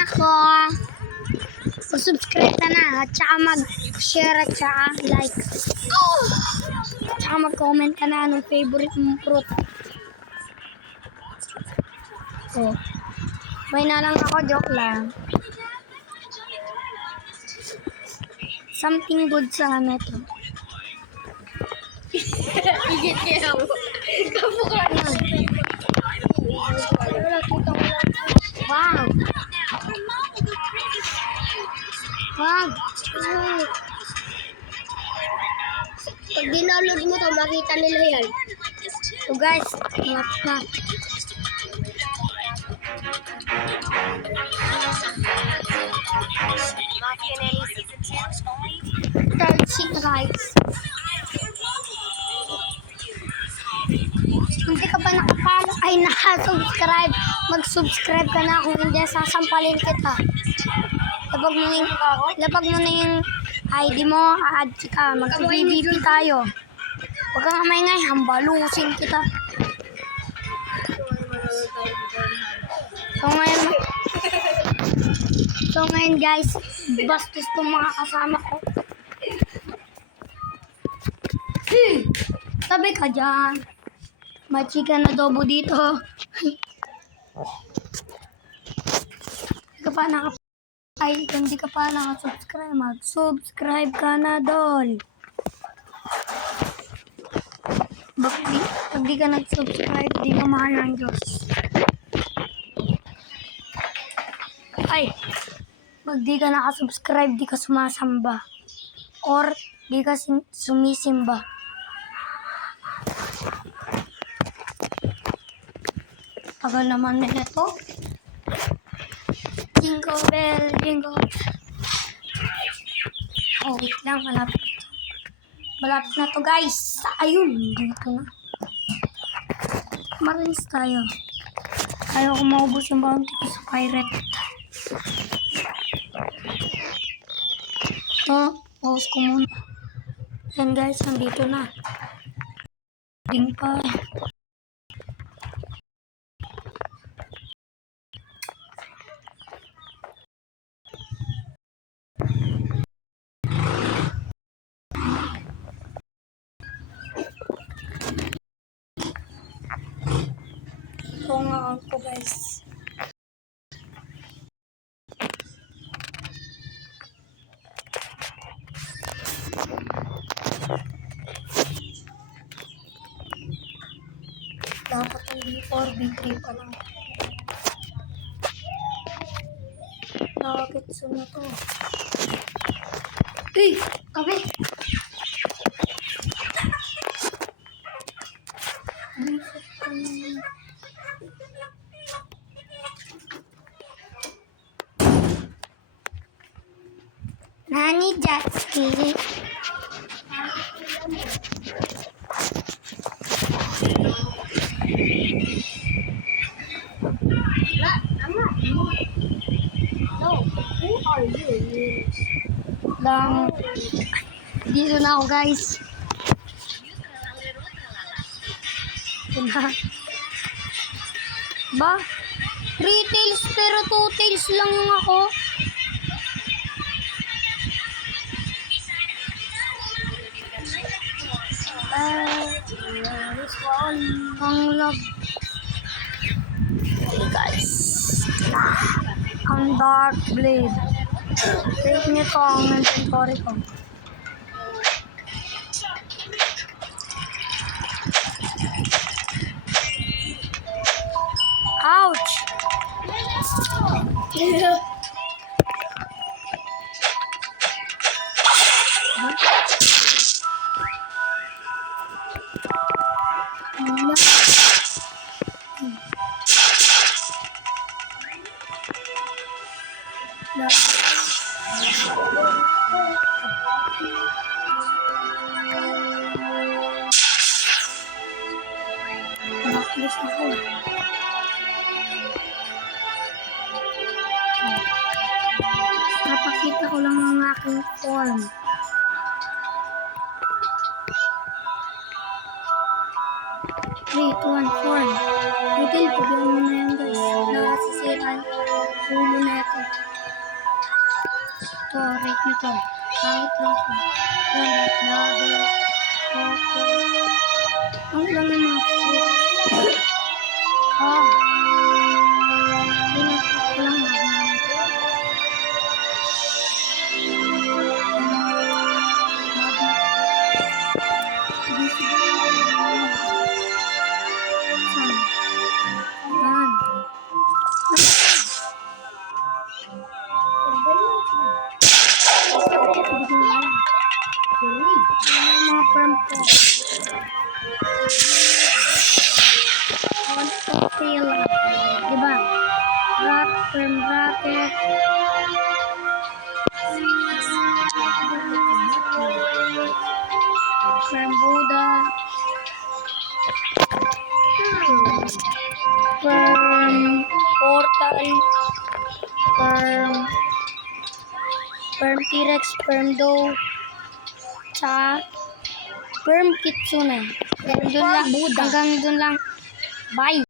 Ako, subscribe ka na at saka mag-share at saka like. At saka mag-comment ka na anong favorite mong fruit. Oh. May na lang ako, joke lang. Something good sa ano to. Igit niya mo. Kapukla na. Wow! Wow! Pag dinaload mo to, makita nila yan. So guys, lap na. Third seat guys. Hindi ka pa nakapalo, ay naka-subscribe. Mag-subscribe ka na kung hindi sasampalin kita. Lapag mo na yung ID mo, a-add ka. Mag-BBP tayo. Huwag kang amay-ngay, hambalusin kita. So ngayon guys, bastos itong mga kasama ko. Tabi ka dyan. May chicken adobo dito. Hindi ka pa nakasubscribe. Mag-subscribe ka na, dol. Pag di ka nag-subscribe, di ka mahal ng Diyos. Pag di ka nakasubscribe, di ka sumasamba. Or di ka sumisimba. Tagal naman nila to. Jingle bell, jingle. Oh, wait lang. Malapit na to. Malapit na to, guys. Ayun, dito na. Marines tayo. Ayaw ko maubos yung bounty ko sa pirate. So, pause ko muna. Yan guys, nandito na. Ding pa. Ito nga ako guys. Dapat ang B4, B3 pa lang. Bakit na to? Kabe! Nani Jackie? Dito na ako guys. Ba? 3 tails pero 2 tails lang yung ako. Ang love. Hey guys. Ang dark blade. Take nito ang inventory ko. Ouch! Napakita ko lang ang aking form. Wait, 1 form. Detail, pagyan mo na yan guys. masira yung ulo na ito. Ito, rate nito. Kahit lang ito. Yan, double. Ang lang yung mga fruit. Oh. Pinapit ko lang naman. Mga firm ko. Okay lang. Diba? Rock, firm bracket. Firm Buddha. Firm Portal. Firm T-Rex, firm Doe. Tsaka firm Kitsune. Hanggang dun lang. Bye!